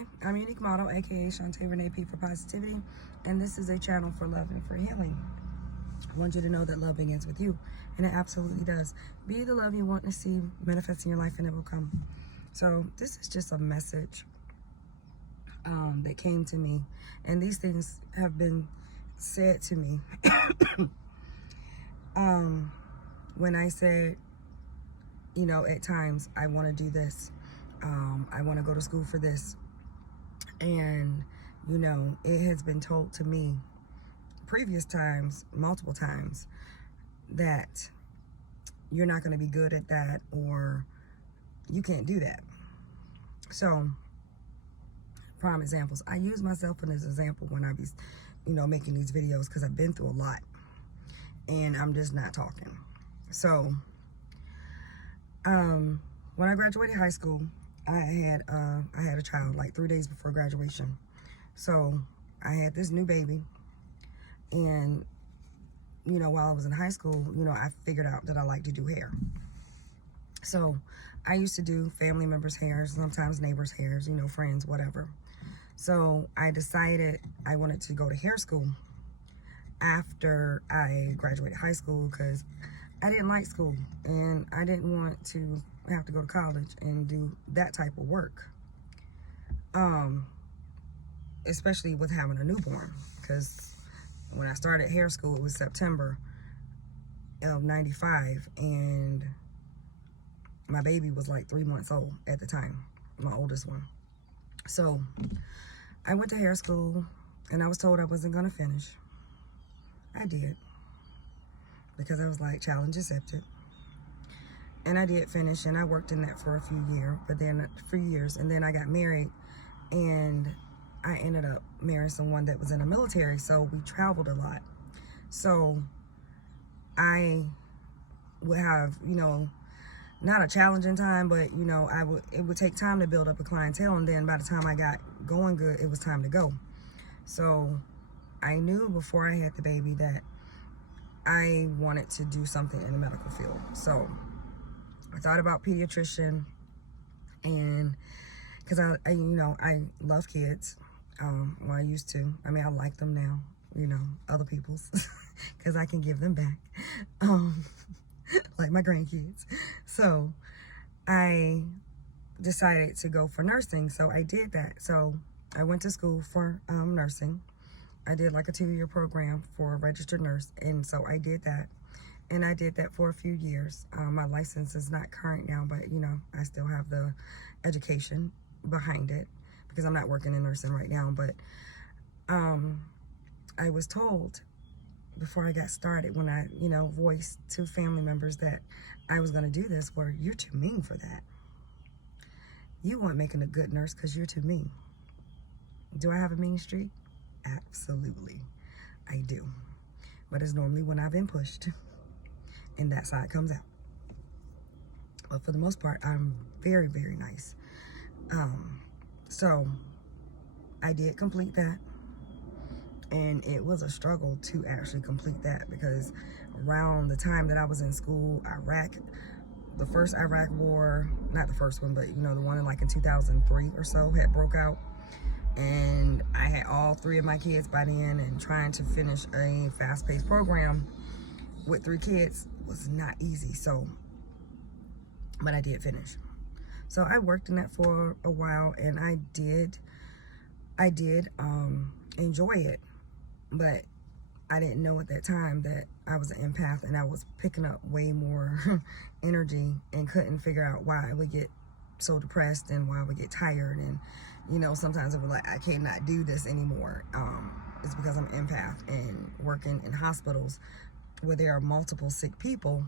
Hi, I'm Unique Model, aka Shantae Renee P for Positivity, and this is a channel for love and for healing. I want you to know that love begins with you, and it absolutely does. Be the love you want to see manifest in your life, and it will come. So this is just a message that came to me, and these things have been said to me when I said, you know, at times I want to do this, I want to go to school for this. And, you know, it has been told to me previous times, multiple times, that you're not going to be good at that, or you can't do that. So, prime examples. I use myself as an example when I be, you know, making these videos, because I've been through a lot and I'm just not talking. So, when I graduated high school, I had a child like 3 days before graduation. So I had this new baby, and you know, while I was in high school, you know, I figured out that I like to do hair. So I used to do family members' hairs, sometimes neighbors' hairs, you know, friends, whatever. So I decided I wanted to go to hair school after I graduated high school, because I didn't like school and I didn't want to have to go to college and do that type of work, especially with having a newborn. Because when I started hair school, it was September of '95, and my baby was like 3 months old at the time, my oldest one. So I went to hair school, and I was told I wasn't gonna finish. I did, because I was like, challenge accepted. And I did finish, and I worked in that for a few years, and then I got married, and I ended up marrying someone that was in the military, so we traveled a lot. So I would have, you know, not a challenging time, but you know, it would take time to build up a clientele, and then by the time I got going good, it was time to go. So I knew before I had the baby that I wanted to do something in the medical field. So I thought about pediatrician, and because I you know, I love kids. Well, I used to. I mean, I like them now, you know, other people's, because I can give them back, like my grandkids. So I decided to go for nursing. So I did that. So I went to school for nursing. I did like a 2-year program for a registered nurse, and so I did that. And I did that for a few years. My license is not current now, but you know, I still have the education behind it, because I'm not working in nursing right now. But I was told before I got started, when I, you know, voiced to family members that I was going to do this, were, you're too mean for that. You weren't making a good nurse because you're too mean. Do I have a mean streak? Absolutely, I do. But it's normally when I've been pushed, and that side comes out. But for the most part, I'm very, very nice. So I did complete that, and it was a struggle to actually complete that, because around the time that I was in school, the first Iraq war, not the first one, but you know, the one in like in 2003 or so, had broke out. And I had all 3 of my kids by then, and trying to finish a fast-paced program with 3 kids was not easy. So, but I did finish. So I worked in that for a while, and I did enjoy it, but I didn't know at that time that I was an empath, and I was picking up way more energy, and couldn't figure out why I would get so depressed and why I would get tired. And you know, sometimes it was like, I cannot do this anymore. It's because I'm an empath, and working in hospitals where there are multiple sick people,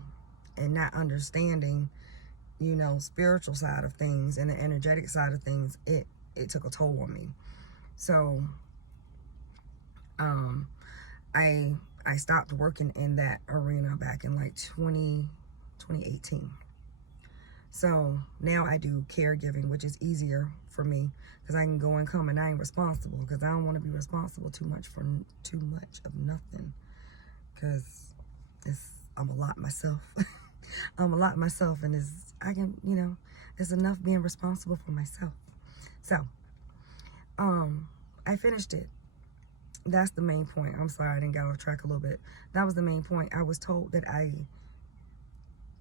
and not understanding, you know, spiritual side of things and the energetic side of things, it took a toll on me. So I stopped working in that arena back in like 2018. So now I do caregiving, which is easier for me, because I can go and come, and I ain't responsible, because I don't want to be responsible too much for too much of nothing, because I'm a lot myself. I'm a lot myself, and I can, you know, it's enough being responsible for myself. So I finished it. That's the main point. I'm sorry I didn't get off track a little bit. That was the main point. I was told that I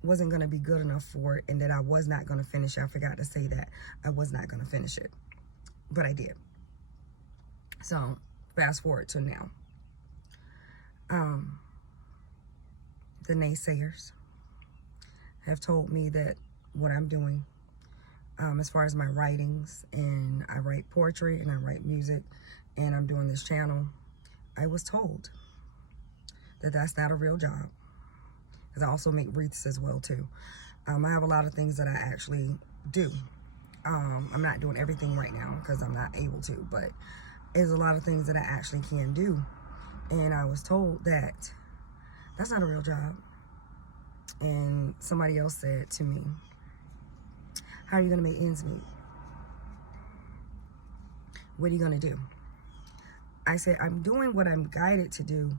wasn't going to be good enough for it and that I was not going to finish it. I forgot to say that. I was not going to finish it. But I did. So, fast forward to now. The naysayers have told me that what I'm doing, as far as my writings, and I write poetry and I write music, and I'm doing this channel, I was told that that's not a real job. Because I also make wreaths as well too. I have a lot of things that I actually do. I'm not doing everything right now because I'm not able to, but there's a lot of things that I actually can do. And I was told that that's not a real job. And somebody else said to me, how are you going to make ends meet? What are you going to do? I said, I'm doing what I'm guided to do.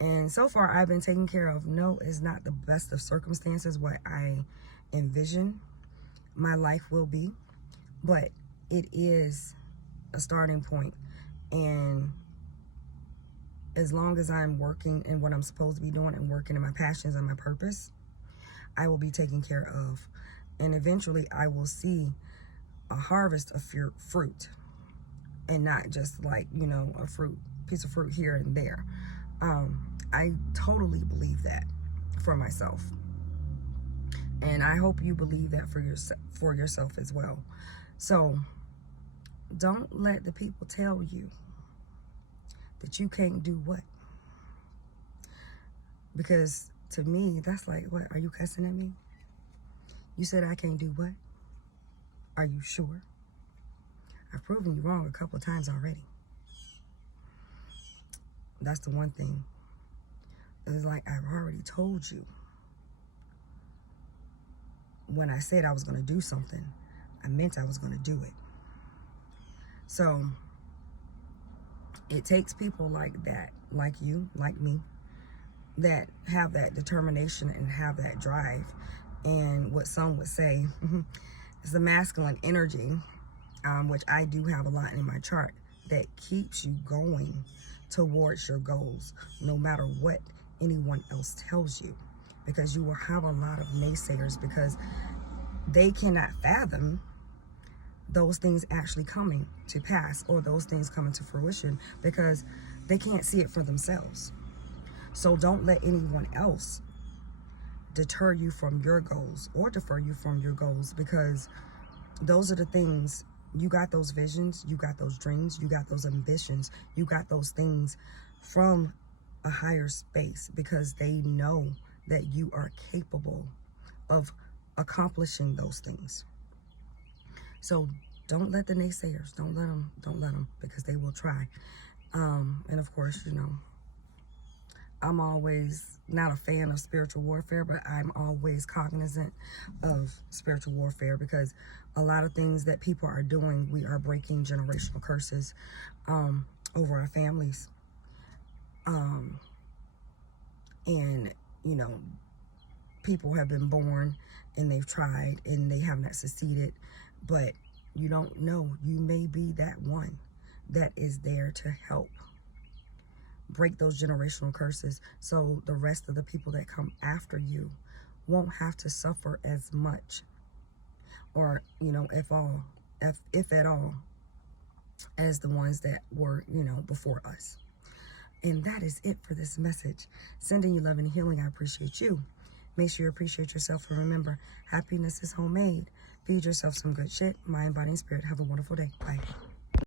And so far, I've been taken care of. No, it's not the best of circumstances what I envision my life will be. But it is a starting point. And as long as I'm working in what I'm supposed to be doing and working in my passions and my purpose, I will be taken care of. And eventually, I will see a harvest of fruit. And not just like, you know, a piece of fruit here and there. I totally believe that for myself. And I hope you believe that for yourself as well. So don't let the people tell you that you can't do what. Because to me, that's like, what? Are you cussing at me? You said I can't do what? Are you sure? I've proven you wrong a couple of times already. That's the one thing. It's like I've already told you. When I said I was going to do something, I meant I was going to do it. So it takes people like that, like you, like me, that have that determination and have that drive. And what some would say is the masculine energy, which I do have a lot in my chart, that keeps you going towards your goals, no matter what anyone else tells you. Because you will have a lot of naysayers because they cannot fathom those things actually coming to pass or those things coming to fruition because they can't see it for themselves. So don't let anyone else deter you from your goals or defer you from your goals, because those are the things. You got those visions, you got those dreams, you got those ambitions, you got those things from a higher space because they know that you are capable of accomplishing those things. So don't let the naysayers, don't let them, because they will try. And of course, you know, I'm always not a fan of spiritual warfare, but I'm always cognizant of spiritual warfare because a lot of things that people are doing, we are breaking generational curses over our families. And, you know, people have been born and they've tried and they have not succeeded, but you don't know. You may be that one that is there to help break those generational curses so the rest of the people that come after you won't have to suffer as much, or, you know, if at all, as the ones that were, you know, before us. And that is it for this message. Sending you love and healing. I appreciate you. Make sure you appreciate yourself, and remember, happiness is homemade. Feed yourself some good shit. Mind, body, and spirit. Have a wonderful day. Bye.